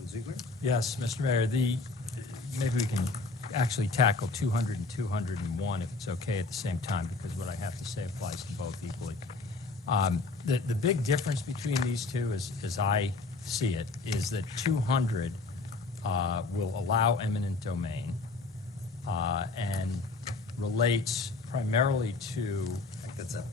Councilman Ziegler? Yes, Mr. Mayor, maybe we can actually tackle 200 and 201 if it's okay at the same time, because what I have to say applies to both equally. The big difference between these two, as I see it, is that 200 will allow eminent domain and relates primarily to... I think that's a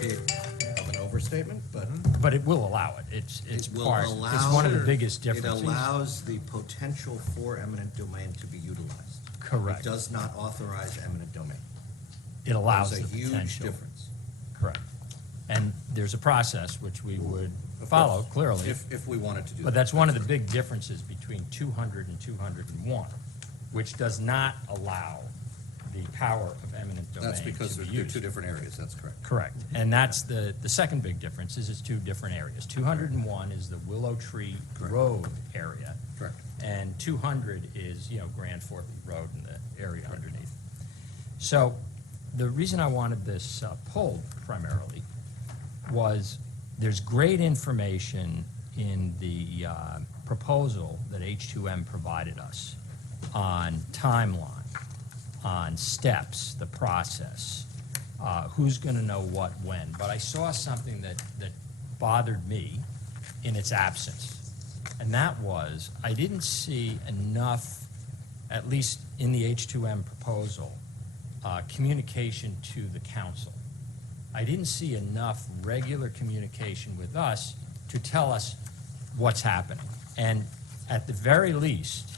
bit of an overstatement, but... But it will allow it. It's it will part. allow, it's one of the biggest differences. It allows the potential for eminent domain to be utilized. Correct. It does not authorize eminent domain. It allows There's a the huge potential. difference. Correct. And there's a process which we would follow, clearly. If we wanted to do that. But that's one of the big differences between 200 and 201, which does not allow the power of eminent domain That's because to be they're used. two different areas, that's correct. Correct. And that's the second big difference, is it's two different areas. 201 is the Willow Tree Road area. Correct. And 200 is, Grand Fork Road and the area underneath. So the reason I wanted this pulled primarily was there's great information in the proposal that H2M provided us on timeline, on steps, the process, who's going to know what when. But I saw something that bothered me in its absence, and that was I didn't see enough, at least in the H2M proposal, communication to the council. I didn't see enough regular communication with us to tell us what's happening. And at the very least,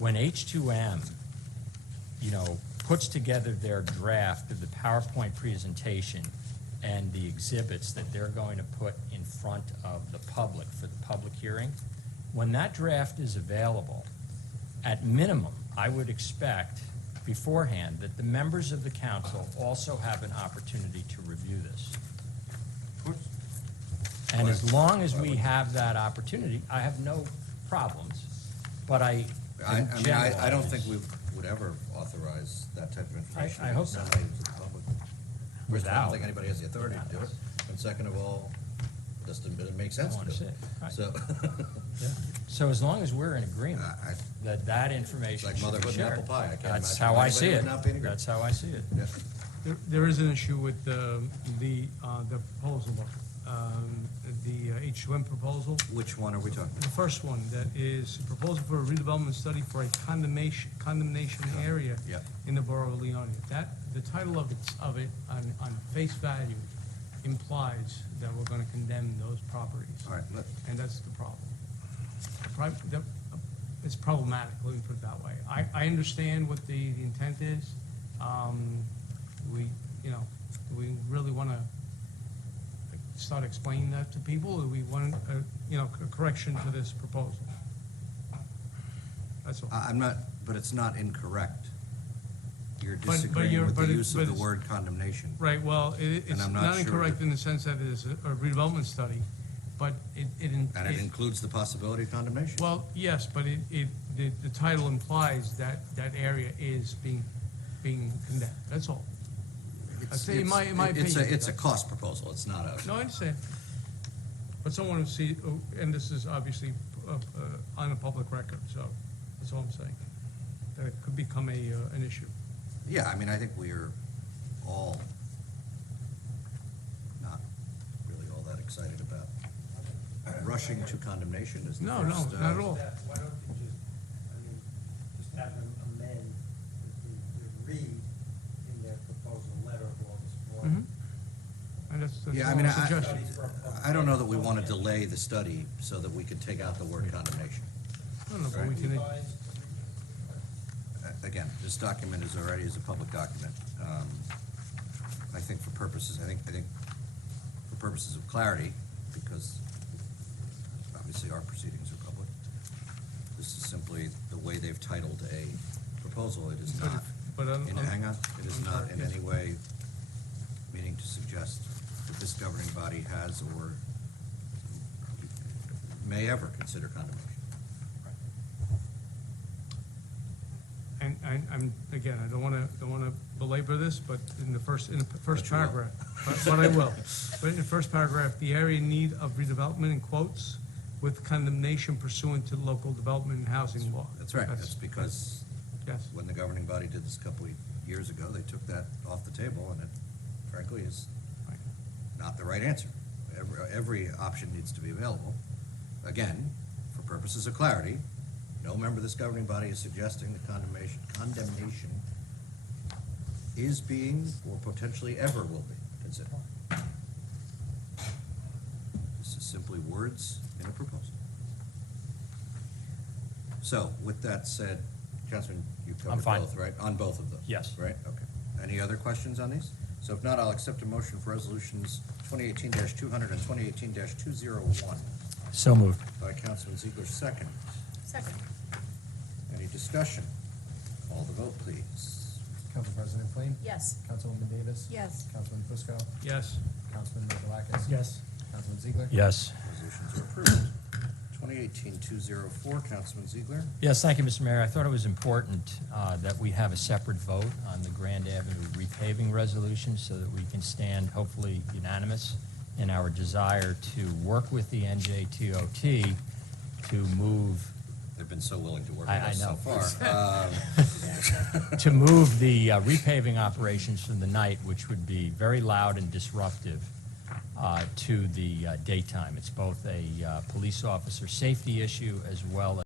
when H2M, puts together their draft of the PowerPoint presentation and the exhibits that they're going to put in front of the public for the public hearing, when that draft is available, at minimum, I would expect beforehand that the members of the council also have an opportunity to review this. Of course. And as long as we have that opportunity, I have no problems. But I don't think we would ever authorize that type of information. I hope not. Disseminated to the public. First of all, I Without. don't think anybody has the authority to do it. And second of all, it doesn't make sense to do it. Right. So, Yeah. So as long as we're in agreement I- that information It's like should be motherhood and shared, apple pie. I can't that's imagine how I anybody see would it. not be in agreement. That's how I see it. yeah. There is an issue with the proposal, the H2M proposal. Which one are we talking The about? first one, that is a proposal for a redevelopment study for a condemnation area Yeah. in the borough of Leonia. The title of it on face value implies that we're gonna condemn those properties. All right, And that's the problem. It's problematic, let me put it that way. I understand what the intent is. We really want to start explaining that to people, or we want, a correction to this proposal. That's all. I'm not, but it's not incorrect. You're But disagreeing you're- with but the it- use but of the it's- word condemnation. Right, well, it's I'm not not sure incorrect that- in the sense that it is a redevelopment study, but And it includes the possibility of condemnation. well, yes, but the title implies that area is being condemned, that's all. It's- in my it's opinion, a cost proposal, it's not a. No, I understand. But someone who see, and this is obviously on a public record, so that's all I'm saying. That it could become an issue. Yeah, I mean, I think we are all not really all that excited about rushing to condemnation is the No, first, not at all. Why don't you just have them amend the read in their proposal letter of August 4th. Mm-hmm. And that's Yeah, I all mean, a suggestion. I don't know that we want to delay the study so that we could take out the word condemnation. I don't know, but we can, Again, this document is already a public document. I think for purposes of clarity, because obviously our proceedings are public, this is simply the way they've titled a proposal. It is not, but hang on, it is I'm not sorry, in yes. any way meaning to suggest that this governing body has or may ever consider condemnation. And I'm, again, I don't wanna belabor this, but in the first But you will. paragraph, but I will. But in the first paragraph, the area in need of redevelopment in quotes, with condemnation pursuant to local development and housing law. That's right, that's because Yes, when the governing body did this a couple of years ago, they took that off the table, and it frankly is right. not the right answer. Every option needs to be available. Again, for purposes of clarity, no member of this governing body is suggesting that condemnation is being, or potentially ever will be, considered. This is simply words in a proposal. So, with that said, Councilman, you I'm covered fine. both, right? On both of those? Yes. Right, okay. Any other questions on these? So if not, I'll accept a motion for resolutions 2018-200 and 2018-201 So moved. by Councilman Ziegler, second. Second. Any discussion? Call the vote, please. Council President Flynn. Yes. Councilwoman Davis. Yes. Councilman Fusco. Yes, Councilman Michaelakis. Yes. Councilman Ziegler. Yes. Resolutions are approved. 2018-204, Councilman Ziegler. Yes, thank you, Mr. Mayor. I thought it was important that we have a separate vote on the Grand Avenue repaving resolution so that we can stand hopefully unanimous in our desire to work with the NJTOT to move They've been so willing to work with I us so know. far. to move the repaving operations from the night, which would be very loud and disruptive, to the daytime. It's both a police officer safety issue as well